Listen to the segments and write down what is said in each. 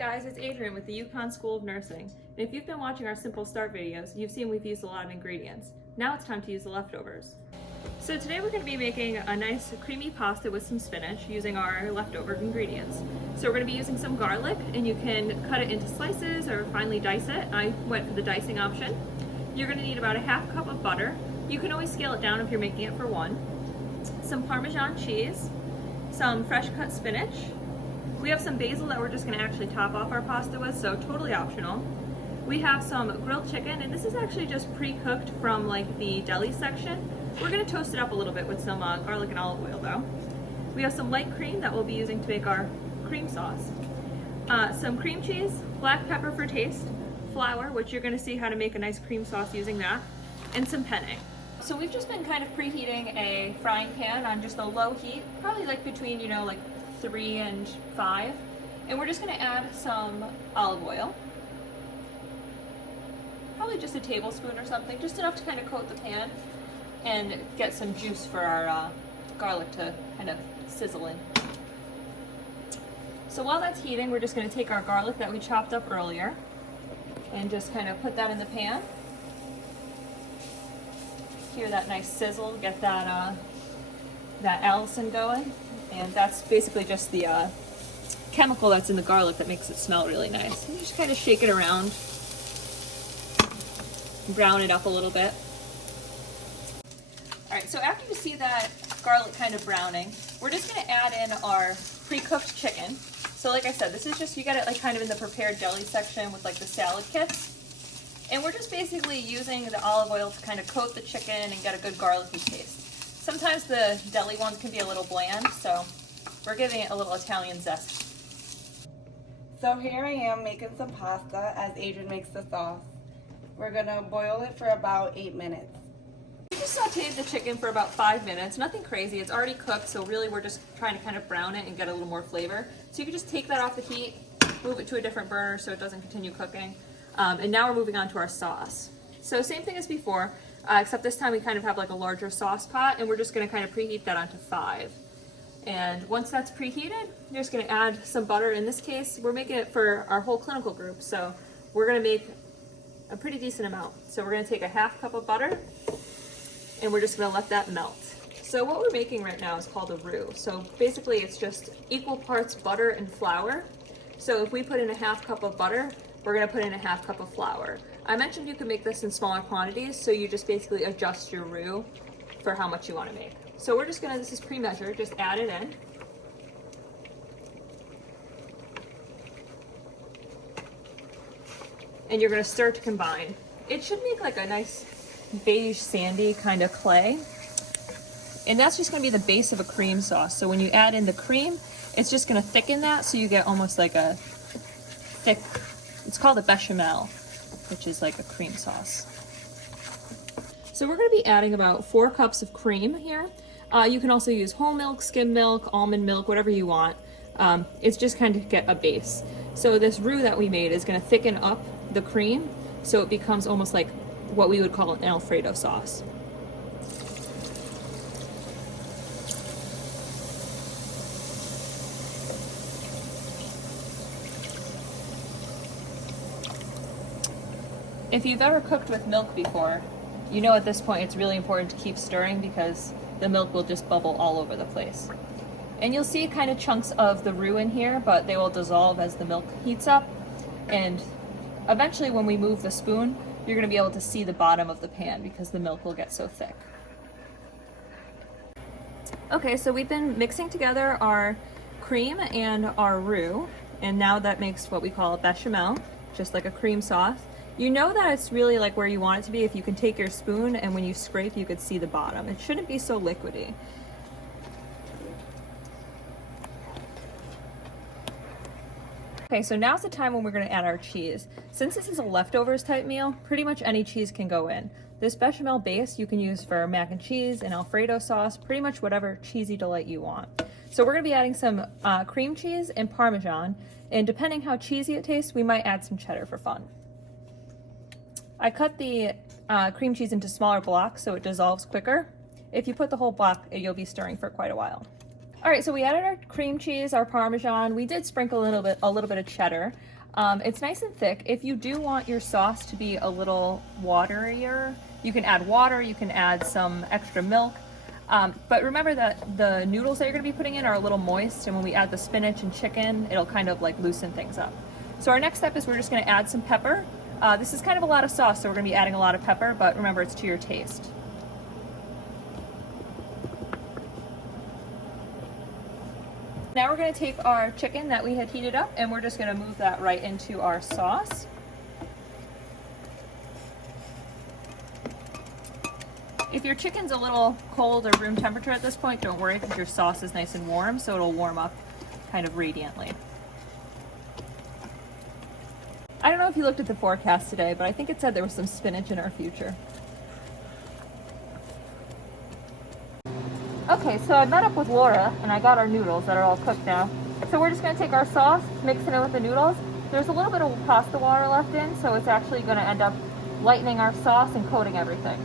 guys, it's Adrienne with the UConn School of Nursing. And if you've been watching our Simple Start videos, you've seen we've used a lot of ingredients. Now it's time to use the leftovers. So today we're going to be making a nice creamy pasta with some spinach using our leftover ingredients. So we're going to be using some garlic, and you can cut it into slices or finely dice it. I went for the dicing option. You're going to need about a half cup of butter. You can always scale it down if you're making it for one. Some Parmesan cheese, some fresh cut spinach. We have some basil that we're just going to actually top off our pasta with, so totally optional. We have some grilled chicken, and this is actually just pre-cooked from like the deli section. We're going to toast it up a little bit with some garlic and olive oil though. We have some light cream that we'll be using to make our cream sauce. Some cream cheese, black pepper for taste, flour, which you're going to see how to make a nice cream sauce using that, and some penne. So we've just been kind of preheating a frying pan on just a low heat, probably like between, like 3 and 5. And we're just going to add some olive oil. Probably just a tablespoon or something, just enough to kind of coat the pan and get some juice for our garlic to kind of sizzle in. So while that's heating, we're just going to take our garlic that we chopped up earlier and just kind of put that in the pan. Hear that nice sizzle, get that Allicin going, and that's basically just the chemical that's in the garlic that makes it smell really nice. And you just kind of shake it around, brown it up a little bit. All right, so after you see that garlic kind of browning, we're just going to add in our pre-cooked chicken. So like I said, this is just, you get it like kind of in the prepared deli section with like the salad kits. And we're just basically using the olive oil to kind of coat the chicken and get a good garlicky taste. Sometimes the deli ones can be a little bland, so we're giving it a little Italian zest. So here I am making some pasta as Adrienne makes the sauce. We're gonna boil it for about 8 minutes. We just sauteed the chicken for about 5 minutes, nothing crazy. It's already cooked, so really we're just trying to kind of brown it and get a little more flavor. So you can just take that off the heat, move it to a different burner so it doesn't continue cooking. And now we're moving on to our sauce. So same thing as before, except this time we kind of have like a larger sauce pot, and we're just going to kind of preheat that onto 5. And once that's preheated, you're just going to add some butter. In this case, we're making it for our whole clinical group, so we're going to make a pretty decent amount. So we're going to take a half cup of butter, and we're just going to let that melt. So what we're making right now is called a roux. So basically it's just equal parts butter and flour. So if we put in a half cup of butter, we're going to put in a half cup of flour. I mentioned you can make this in smaller quantities, so you just basically adjust your roux for how much you want to make. So we're just going to, this is pre-measured, just add it in. And you're going to stir to combine. It should make like a nice beige sandy kind of clay. And that's just going to be the base of a cream sauce. So when you add in the cream, it's just going to thicken that so you get almost like a thick, it's called a bechamel, which is like a cream sauce. So we're going to be adding about 4 cups of cream here. You can also use whole milk, skim milk, almond milk, whatever you want. It's just kind of get a base. So this roux that we made is going to thicken up the cream so it becomes almost like what we would call an Alfredo sauce. If you've ever cooked with milk before, you know at this point it's really important to keep stirring because the milk will just bubble all over the place. And you'll see kind of chunks of the roux in here, but they will dissolve as the milk heats up. And eventually when we move the spoon, you're going to be able to see the bottom of the pan because the milk will get so thick. Okay, so we've been mixing together our cream and our roux, and now that makes what we call a bechamel, just like a cream sauce. You know that it's really like where you want it to be if you can take your spoon and when you scrape you could see the bottom. It shouldn't be so liquidy. Okay, so now's the time when we're going to add our cheese. Since this is a leftovers type meal, pretty much any cheese can go in. This bechamel base you can use for mac and cheese and Alfredo sauce, pretty much whatever cheesy delight you want. So we're going to be adding some cream cheese and Parmesan, and depending how cheesy it tastes, we might add some cheddar for fun. I cut the cream cheese into smaller blocks so it dissolves quicker. If you put the whole block, you'll be stirring for quite a while. All right, so we added our cream cheese, our Parmesan. We did sprinkle a little bit of cheddar. It's nice and thick. If you do want your sauce to be a little waterier, you can add water, you can add some extra milk. But remember that the noodles that you're gonna be putting in are a little moist, and when we add the spinach and chicken, it'll kind of like loosen things up. So our next step is we're just gonna add some pepper. This is kind of a lot of sauce, so we're gonna be adding a lot of pepper, but remember it's to your taste. Now we're going to take our chicken that we had heated up and we're just going to move that right into our sauce. If your chicken's a little cold or room temperature at this point, don't worry because your sauce is nice and warm, so it'll warm up kind of radiantly. I don't know if you looked at the forecast today, but I think it said there was some spinach in our future. Okay, so I met up with Laura and I got our noodles that are all cooked now. So we're just gonna take our sauce, mix it in with the noodles. There's a little bit of pasta water left in, so it's actually gonna end up lightening our sauce and coating everything.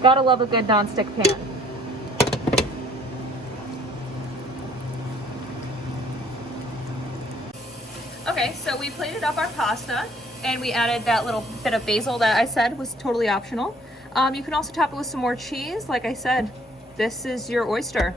Gotta love a good nonstick pan. Okay, so we plated up our pasta and we added that little bit of basil that I said was totally optional. You can also top it with some more cheese. Like I said, this is your oyster.